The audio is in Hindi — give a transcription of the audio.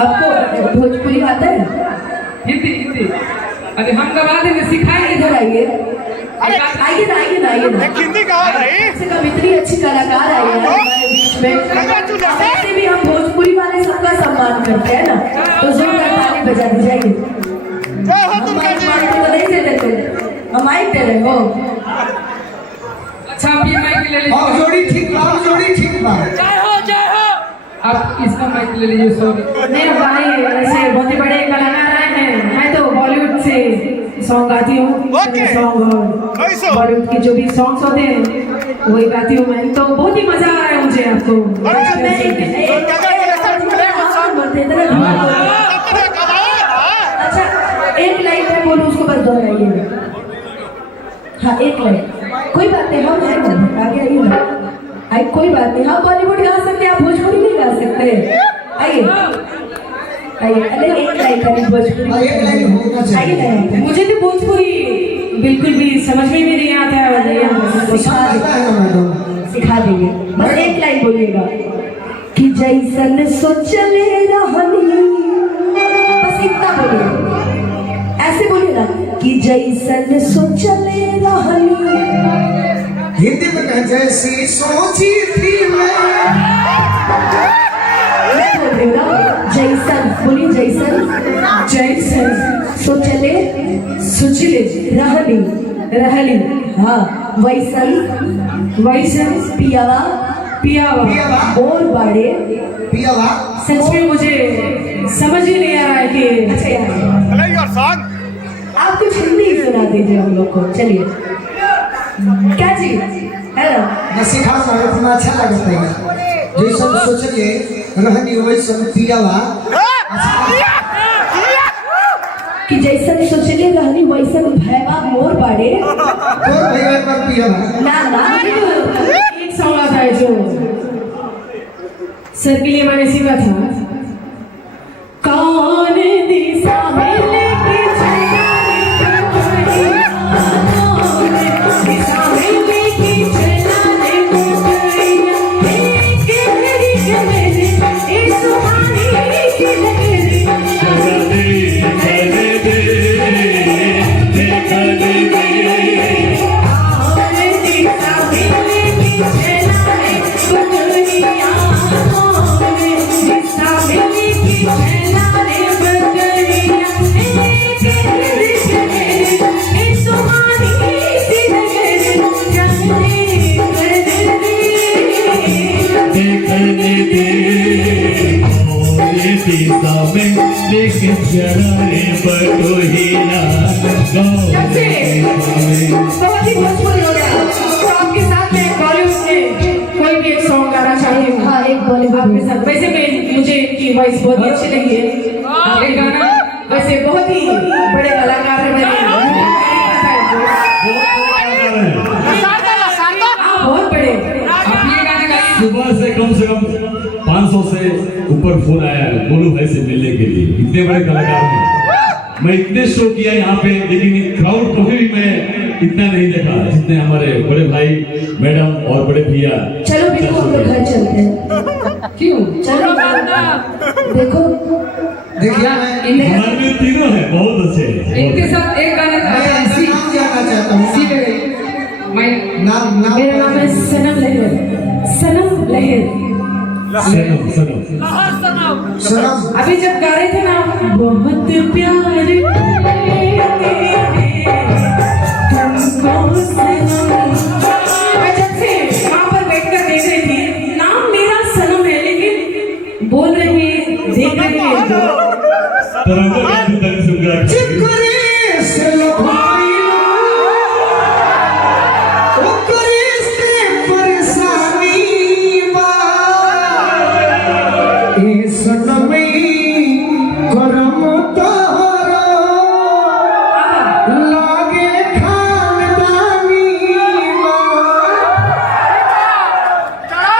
आपको भोजपुरी आता है? हिंदी हिंदी अरे हम गवा देंगे, सिखाएंगे। इधर आइए, आइए ना, आइए ना, आइए ना। हिंदी गाओ भाई। से कब इतनी अच्छी कलाकार आई है हमारे बीच में। ऐसे भी हम भोजपुरी वाले सबका सम्मान करते हैं ना, तो जोरदार ताली बजा दी जाएगी। हम माइक तो नहीं दे देते, हम माइक दे रहे हो। अच्छा आप ये माइक ले लीजिए। और जोड़ी ठीक बा, जोड़ी ठीक बा। जय हो जय हो। आप इसका माइक ले लीजिए। सॉरी नहीं भाई, ऐसे बहुत ही बड़े कलाकार आए हैं। मैं तो बॉलीवुड से सॉन्ग गाती हूँ, सॉन्ग बॉलीवुड के जो भी सॉन्ग्स होते हैं वही गाती हूँ मैं। तो बहुत ही मजा आ रहा है मुझे आपको। अच्छा एक लाइन है, बोलो उसको बस दोहराइए। हाँ एक लाइन, कोई बात नहीं, हम हैं आगे आइए ना। आई कोई बात नहीं, हम बॉलीवुड गा सकते हैं, आप भोजपुरी नहीं गा सकते। आइए आइए, अरे एक लाइन करें भोजपुरी। एक लाइन होना चाहिए। आइए, मुझे तो भोजपुरी बिल्कुल भी समझ में भी नहीं आता है। सिखा देंगे, बस एक लाइन बोलिएगा कि जैसन सोचले रहनी, बस इतना बोलिए। ऐसे बोलिए ना कि जैसन सोचले रहनी। हिंदी में कह जैसी सोची थी मैं बोल रही हूँ ना, जैसन बोलिए, जैसन जैसन सोचले सोचले रहनी रहनी। हाँ वैसन वैसन पियावा पियावा और बाड़े पियावा। सच में मुझे समझ ही नहीं आ रहा है कि अच्छा यार आप कुछ हिंदी सुना दीजिए हम लोग को। चलिए क्या जी है ना, मैं सिखा रहा हूँ, तुम्हें अच्छा लगता है। जैसन सोचले रहनी वैसन पियावा, कि जैसन सोचले रहनी वैसन भैवा मोर बाड़े और भैया पर पियावा। ना ना, एक सॉन्ग आता है जो सर के लिए मैंने सीखा था। कौन दिशा में लेके चला रे कोई, कौन दिशा में लेके चला रे कोई, एक मेरी मेरे इस सुहानी की लहरी। लेकिन जरा रे बटोहिला बहुत ही भोजपुरी हो गया। तो आपके साथ में बॉलीवुड में कोई भी एक सॉन्ग गाना चाहिए। हाँ एक बॉलीवुड आपके साथ। वैसे मैं मुझे इनकी वॉइस बहुत ही अच्छी लगी है। एक गाना वैसे बहुत ही बड़े कलाकार हैं, बहुत बड़े। सुबह से कम 500 से ऊपर फोन आया है गोलू भाई से मिलने के लिए। इतने बड़े कलाकार हैं। मैं इतने शो किया यहाँ पे, लेकिन क्राउड कभी भी मैं इतना नहीं देखा जितने हमारे बड़े भाई मैडम और बड़े भैया। चलो बिल्कुल हम लोग घर चलते हैं। क्यों? चलो देखो देखिए हमारे में तीनों है, बहुत अच्छे हैं। इनके साथ एक गाना मैं ऐसे नाम जानना चाहता हूँ। नाम मेरा नाम है सनम लहर। सनम लहर। सनम सनम सनम। अभी जब गा रहे थे ना बहुत प्यार